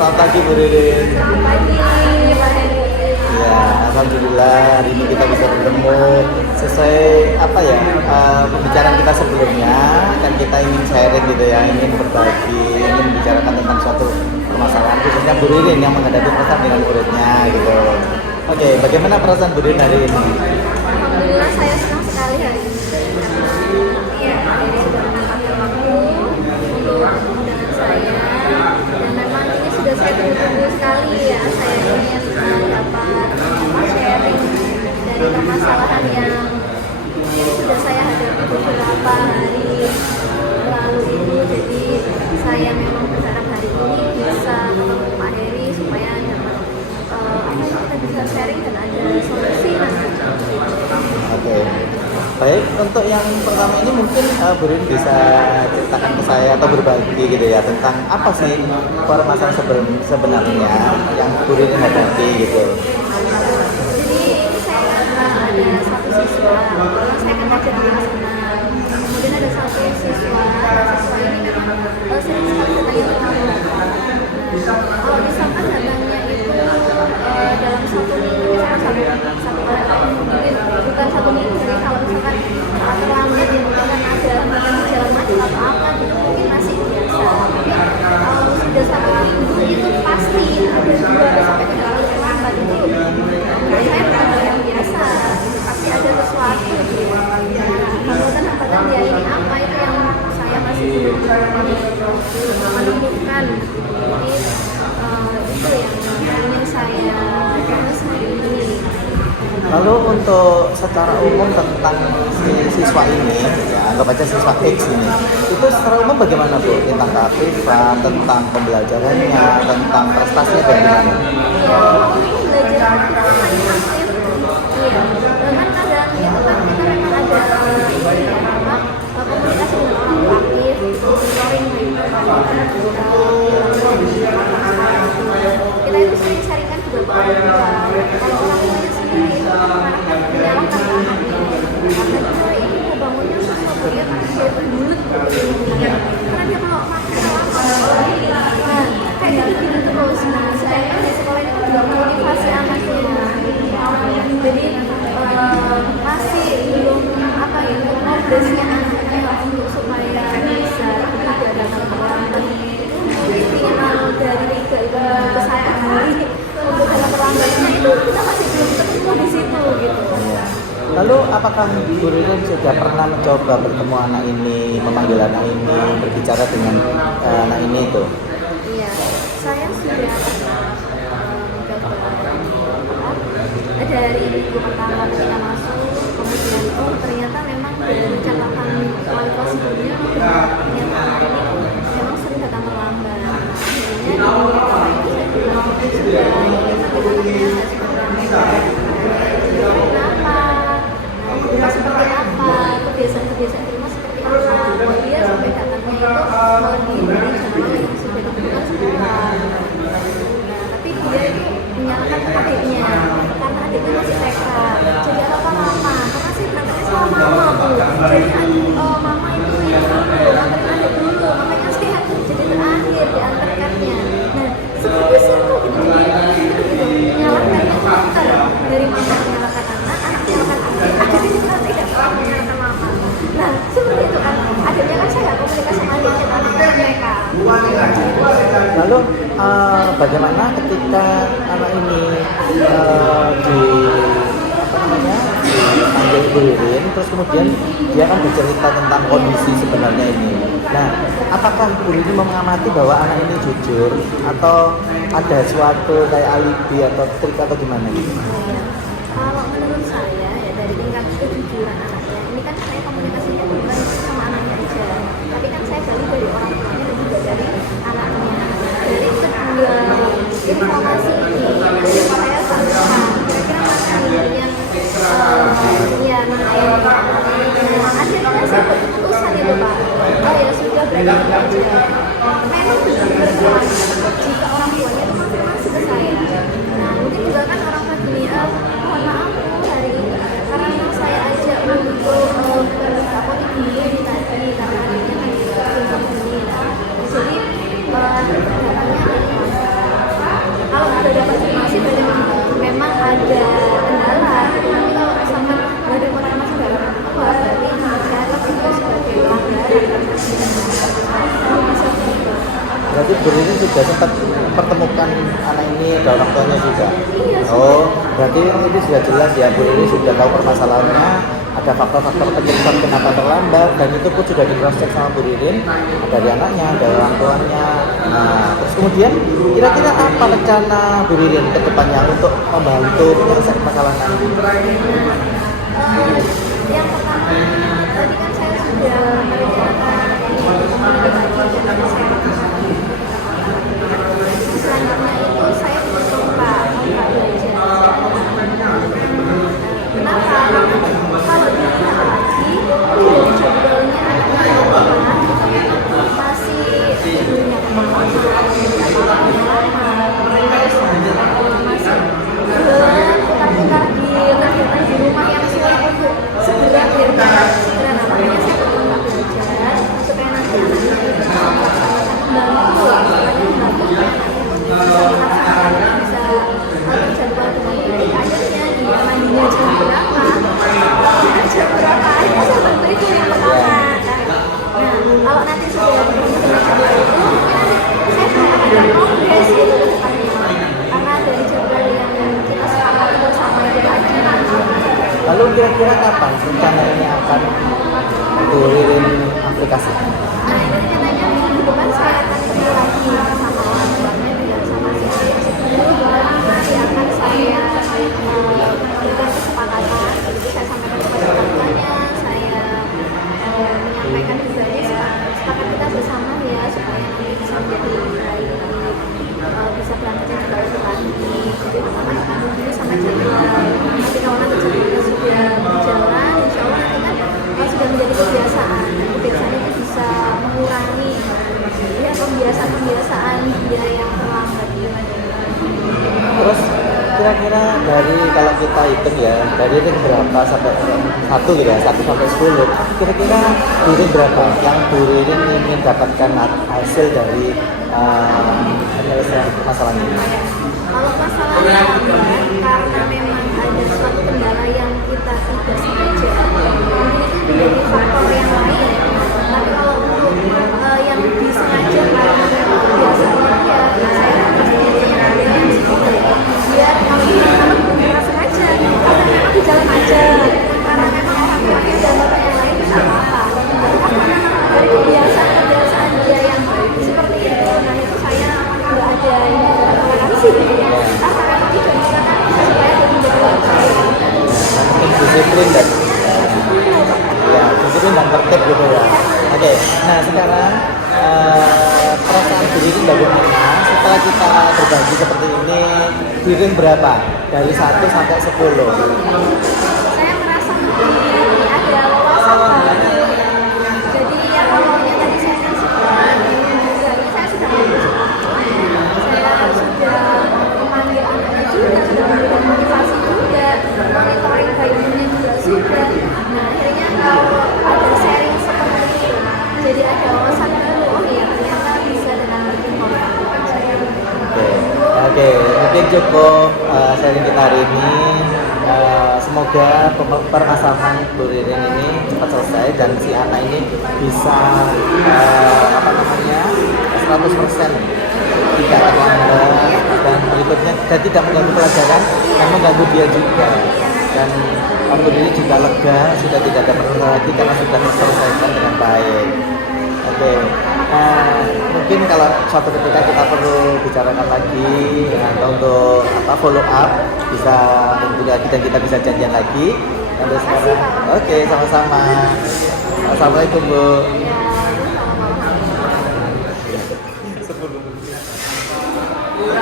selamat pagi Bu Ririn. Selamat pagi, Pak Heri. Ya, alhamdulillah hari ini kita bisa bertemu sesuai apa ya pembicaraan kita sebelumnya, kan kita ingin sharing gitu ya, ingin berbagi, ingin membicarakan tentang suatu permasalahan khususnya Bu Ririn yang menghadapi perasaan dengan muridnya gitu. Oke, bagaimana perasaan Bu Ririn hari ini? Alhamdulillah saya senang sekali hari ini karena Pak Heri sudah menyempatkan waktu untuk bertemu dengan saya, dan memang ini sudah saya tunggu sekali ya. Saya ingin dapat sharing dari permasalahan yang sudah saya hadapi beberapa hari lalu itu. Jadi saya memang berharap hari ini bisa ketemu Pak Heri supaya dapat kita bisa sharing dan ada solusi nanti. Oke. Baik, untuk yang pertama ini mungkin Bu Ririn bisa ceritakan ke saya atau berbagi gitu ya tentang apa sih permasalahan sebenarnya yang Bu Ririn hadapi gitu. Jadi saya ada satu siswa, saya kan ngajar di kelas 6. Kemudian ada satu siswa ini memang sering sekali datangnya terlambat. Kalau misalkan datangnya itu dalam satu minggu, misalkan satu hari, mungkin bukan satu minggu, jadi kalau misalkan terlambat ya misalkan ada hambatan di jalan macet atau apa gitu mungkin masih biasa. Tapi kalau sudah satu minggu itu pasti ada 2 sampai 3 kali terlambat itu menurut saya bukan hal yang biasa. Pasti ada sesuatu gitu. Hambatan-hambatan dia ini apa itu yang saya masih menemukan. Jadi itu yang ingin saya bahas hari ini. Lalu untuk secara umum tentang si siswa ini, ya anggap aja siswa X ini, itu secara umum bagaimana Bu? Tentang keaktifan, tentang pembelajarannya, tentang prestasinya dan gimana? Ya, belajar kita kan paling aktif. Iya, kan kadang itu kan kita memang ada komunikasi dengan orang tua aktif, monitoring gitu. Kita itu sering sharingkan juga ke orang tua. Kalau orang tuanya sendiri itu mengarahkan mendalam kata anaknya. Karena ini mau bangunnya susah banget, dia berbulut. Karena dia kalau makan lama, nah kayak gitu terus. Nah, sedangkan di sekolah ini kan juga motivasi anaknya. Jadi masih belum apa ya, progresnya anaknya untuk supaya bisa tidak dalam perlambat. Mungkin minimal dari 3 itu ke saya kali untuk dalam perlambatnya itu kita masih belum ketemu di situ gitu. Lalu apakah Bu Ririn sudah pernah mencoba bertemu anak ini, memanggil anak ini, berbicara dengan anak ini itu? Iya, saya sudah dari minggu pertama ketika masuk, kemudian ternyata memang dari catatan wali kelas sebelumnya ternyata anak ini memang sering datang terlambat. Akhirnya di minggu pertama itu saya bilang sudah kenapa, rumah seperti apa, kebiasaan di rumah seperti apa, kalau dia sampai datangnya itu di jadwal yang sudah ditentukan sekolah. Tapi dia itu menyalahkan ke adiknya karena adiknya masih TK. Jadi apa mama? Karena sih berangkatnya sama mama Bu. Jadi mama itu yang dulu, anterin adik dulu, makanya sih jadi terakhir diantarkannya. Nah seperti itu gitu, menyalahkan karakter dari mama menyalahkan anak menyalahkan adik juga tidak pernah menyalahkan mama. Nah seperti itu kan, adiknya kan saya nggak komunikasi sama adiknya karena mereka. Lalu bagaimana ketika anak ini dipanggil Bu Ririn, terus kemudian dia akan bercerita tentang kondisi sebenarnya ini. Nah, apakah Bu Ririn mengamati bahwa anak ini jujur atau ada suatu kayak alibi atau trik atau gimana gitu? Kalau menurut saya ya dari tingkat kejujuran anaknya, ini kan saya komunikasinya bukan sama anaknya aja, tapi kan saya gali dari orang tuanya dan juga dari anaknya. Dari kedua informasi ini, saya sampaikan kira-kira mana yang ya mana yang akhirnya saya keputusan itu Pak. Oh ya sudah, berarti kita aja. Memang berperan jika orang tuanya itu konfirmasi ke saya. Nah mungkin juga kan orang tua gini, mohon maaf hari ini karena saya ajak untuk apotek dulu tadi karena adiknya belum begini. Jadi datangnya Berarti Bu Ririn juga sempat mempertemukan anak ini dan orang tuanya juga. Oh, berarti ini sudah jelas ya, Bu Ririn sudah tahu permasalahannya, ada faktor-faktor penyebab kenapa terlambat, dan itu pun sudah di cross check sama Bu Ririn dari anaknya, dari orang tuanya. Nah, terus kemudian kira-kira apa rencana Bu Ririn ke depannya untuk membantu menyelesaikan permasalahan ini? Yang pertama, tadi kan saya sudah merencanakan selanjutnya itu saya lomba belajar. Kenapa? Kalau dilihat lagi dari jadwalnya masih tidurnya putar-putar di rumah yang sulit untuk segera namanya saya perlu belajar supaya nanti anaknya itu bisa membantu bisa terjadwal dengan baik. Akhirnya dia mandinya jam berapa akhirnya saya bantu itu yang pertama. Nah, kalau nanti sudah dibantu dengan jadwal itu saya akan ada progres gitu ke depannya karena dari jadwal yang kita sepakati bersama itu tadi. Lalu kira-kira kapan rencana ini akan Bu Ririn aplikasikan? Nah, ini rencananya minggu depan saya akan kenal lagi sama orang tuanya dan sama si anak tersebut. Nanti akan saya berikan kesepakatan, jadi saya sampaikan kepada orang tuanya, saya menyampaikan juga ini sepakat kita bersama ya supaya nanti bisa menjadi lebih baik, bisa berangkatnya juga lebih pagi. Jadi pertama dulu sampai jadwal. Nanti kalau nanti jadwalnya sudah berjalan, insya Allah nanti kan sudah menjadi kebiasaan. Kebiasaan itu bisa mengurangi ya kebiasaan dia yang terlambat. Terus kira-kira dari kalau kita hitung ya, dari ini berapa sampai 1 gitu ya, 1 sampai 10, kira-kira Bu Ririn berapa yang Bu Ririn ingin dapatkan hasil dari penyelesaian masalah ini? Kalau masalahnya lambat karena memang ada suatu kendala yang kita tidak sengaja, mungkin itu menjadi faktor yang lain. Tapi kalau untuk yang disengaja karena memang biasanya ya saya yang biar kalau kita sengaja karena memang di jalan aja, karena memang orang tuanya dan bapak yang lain bisa apa-apa. Dari kebiasaan dia yang seperti itu, nah itu saya nggak ada ini toleransi karena memang itu misalkan supaya jadi lebih baik. Mungkin disiplin dan ya disiplin dan tertib gitu ya. Oke, nah sekarang perasaan Bu Ririn bagaimana setelah kita berbagi seperti ini? Bu Ririn berapa? Dari 1 sampai 10? Saya merasa lebih ada wawasan baru. Jadi yang awalnya tadi saya kasih saya sudah memanggil anaknya juga, sudah memberikan motivasi juga, monitoring bayinya juga sudah. Nah akhirnya kalau ada sharing seperti itu, jadi ada wawasan baru. Oh iya ternyata bisa dengan lebih memanfaatkan saya. Oke, mungkin cukup sharing kita hari ini. Semoga permasalahan Bu Ririn ini cepat selesai dan si anak ini bisa 100% tidak terlambat dan berikutnya dan tidak mengganggu pelajaran dan mengganggu dia juga. Dan Bu Ririn juga lega sudah tidak ada permasalahan lagi karena sudah terselesaikan dengan baik. Oke, mungkin kalau suatu ketika kita perlu bicarakan lagi atau untuk follow up bisa tentu lagi dan kita bisa janjian lagi. Untuk sekarang, oke, sama-sama. Assalamualaikum Bu. Ya,